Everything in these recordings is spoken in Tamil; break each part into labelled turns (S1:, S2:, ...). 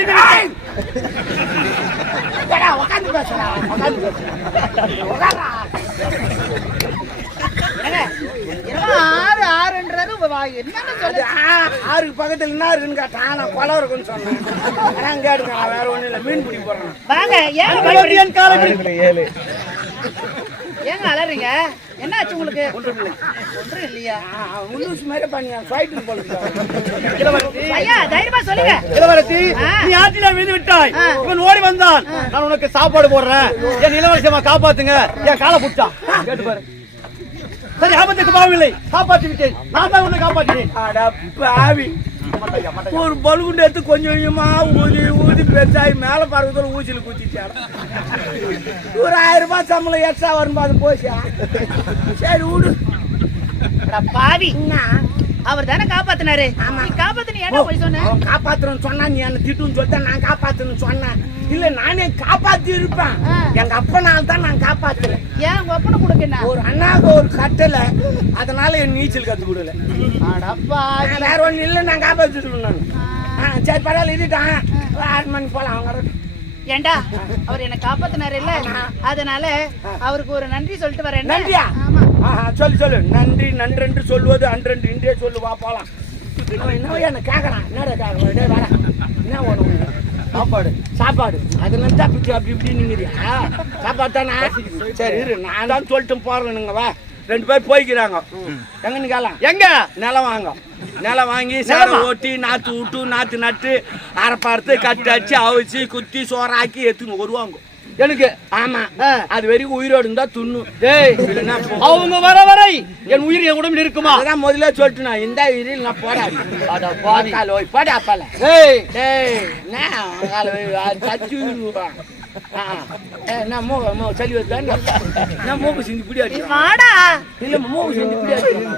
S1: வீழ்ந்து விட்டேன்.
S2: ஏடா, உட்கார்ந்து பேசுடா, உட்கார்ந்து பேசு. உட்கார்றா.
S3: ஏங்க, என்னமோ ஆறு ஆறுன்றது வா- என்னன்னு சொல்லு
S2: ஆறுக்கு பக்கத்துல என்ன இருக்குன்னு கேட்டான் நான் கொலை இருக்குன்னு சொன்னேன் ஆனா நான் வேற ஒண்ணும் இல்ல மீன் பிடிக்க போறேன்
S3: வாங்க ஏங்க
S1: அங்கே
S3: பயப்படுறீங்க? ஏங்க அலறீங்க? என்ன ஆச்சு உங்களுக்கு ஒன்றும் இல்லையா
S2: முன்னூசி மாதிரி பண்ணி ஃபைட்டு போல
S3: ஐயா தைரியமா சொல்லுங்க.
S1: இளவரசி. நீ ஆற்றில விழுந்து விட்டாய். இவன் ஓடி வந்தான். நான் உனக்கு சாப்பாடு போடுறேன். என் இளவரசியம்மா காப்பாத்துங்க. என் காலை புடிச்சான் கேட்டு பாரு. சரி ஆபத்துக்கு பாவமில்லை. காப்பாற்றி விட்டேன். நான் தான் உன்னை காப்பாற்றினேன்.
S2: ஆவி ஒரு பலுகுண்டு எடுத்து கொஞ்சம் கொஞ்சமா ஊதி ஊதி பெருசாகி மேல பறக்கத்துல ஊசியில் குத்திச்சாரு ஒரு ஆயிரம் ரூபாய் சம்பளம் எக்ஸ்ட்ரா வரும்பா அது போச்சா. சரி விடு.
S3: பாவி.
S2: என்ன?
S3: அவர் தானே காப்பாத்தினாரு. நீ காப்பாத்தின ஏன்டா போய் சொன்ன?
S2: அவன் காப்பாத்துறேன்னு சொன்னா நீ என்ன திட்டுன்னு சொல்லிட்டு நான் காப்பாத்துறேன்னு சொன்னேன் இல்ல நானே காப்பாத்தி இருப்பேன். எங்க அப்பனால தான் நான் காப்பாத்துறேன்
S3: ஏன் உங்க அப்பனை கொடுக்க என்ன?
S2: ஒரு அண்ணாக்கு ஒரு கட்டல. அதனால என் நீச்சல் கத்து கொடுல
S3: அட பாவி
S2: நான் வேற ஒண்ணு இல்ல நான் காப்பாத்திட்டு நான். சரி பரவாயில்ல இருட்டான். ஆறு மணிக்கு போலாம் அவங்க.
S3: ஏண்டா? அவர் என்ன காப்பாத்தினாரு இல்ல. அதனால அவருக்கு ஒரு நன்றி சொல்லிட்டு வரேன்?
S2: நன்றியா?
S3: ஆமா.
S2: ஆஹா சொல்லு சொல்லு. நன்றி நன்றென்று சொல்வது அன்றென்று இன்றே சொல்லு வா போலாம். என்ன என்ன கேக்குறான். என்னடா டேய் வாடா. என்ன உனக்கு? சாப்பாடு. சாப்பாடு. அது நினைச்சா அப்படி அப்படி இப்படி நிங்கிறியா சாப்பாடு தானே? சரி இரு. நான் தான் சொல்லிட்டு போறேனுங்க வா. ரெண்டு பேர் போய்க்கிறாங்க. எங்க நிக்கலாம்
S1: எங்க?
S2: நிலம் வாங்க. நிலம் வாங்கி சேலை ஓட்டி நாத்து விட்டு நாத்து நட்டு அரைப்பார்த்து கட்டு அடிச்சு அவிச்சு குத்தி சோறாக்கி எடுத்துன்னு வருவாங்க.
S1: எனக்கு.
S2: ஆமா.
S1: ஆ.
S2: அது வரைக்கும் உயிரோடு இருந்தா துண்ணு
S1: டேய்.
S2: இல்லைன்னா போ.
S1: அவங்க வர வரை என் உயிர் என் உடம்பில் இருக்குமா?
S2: அதான் முதல்ல சொல்லிட்டு நான். இந்த உயிரில் நான் போடாது. ஓய் போடா அப்பால. ஏ, நான் மூக்க மூ சளி வருதா நான் மூக்கு சிந்தி பிடி
S3: நீ
S2: அடிக்கிறேன்
S3: வாடா.
S2: இல்ல மூக்கு சிந்தி பிடி அடிக்கிறேன்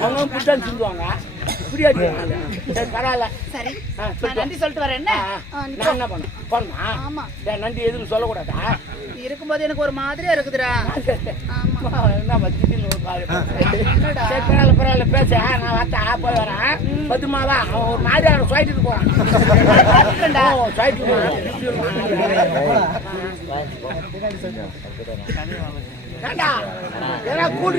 S2: அவங்க பிடிச்சான்னு சொல்லுவாங்க சரி பரவாயில்ல.
S3: சரி.
S2: ஆ,
S3: நன்றி சொல்லிட்டு வரேன். என்ன?
S2: ஆ,
S3: ஆ,
S2: நான் என்ன
S3: ஆமா.
S2: நன்றி எதுவும் சொல்லக்கூடாதா?
S3: நீ இருக்கும்போது எனக்கு ஒரு மாதிரியா இருக்குதுடா. ஆமா.
S2: என்ன ஒரு சரி பரவாயில்ல பரவாயில்ல பேச. நான் வரட்டா போய் வரேன். பத்துமாவா? அவன் ஒரு மாதிரி அவன் சொல்லிட்டு போறான். சொல்லிட்டு போறான். ஏன்னா கூடி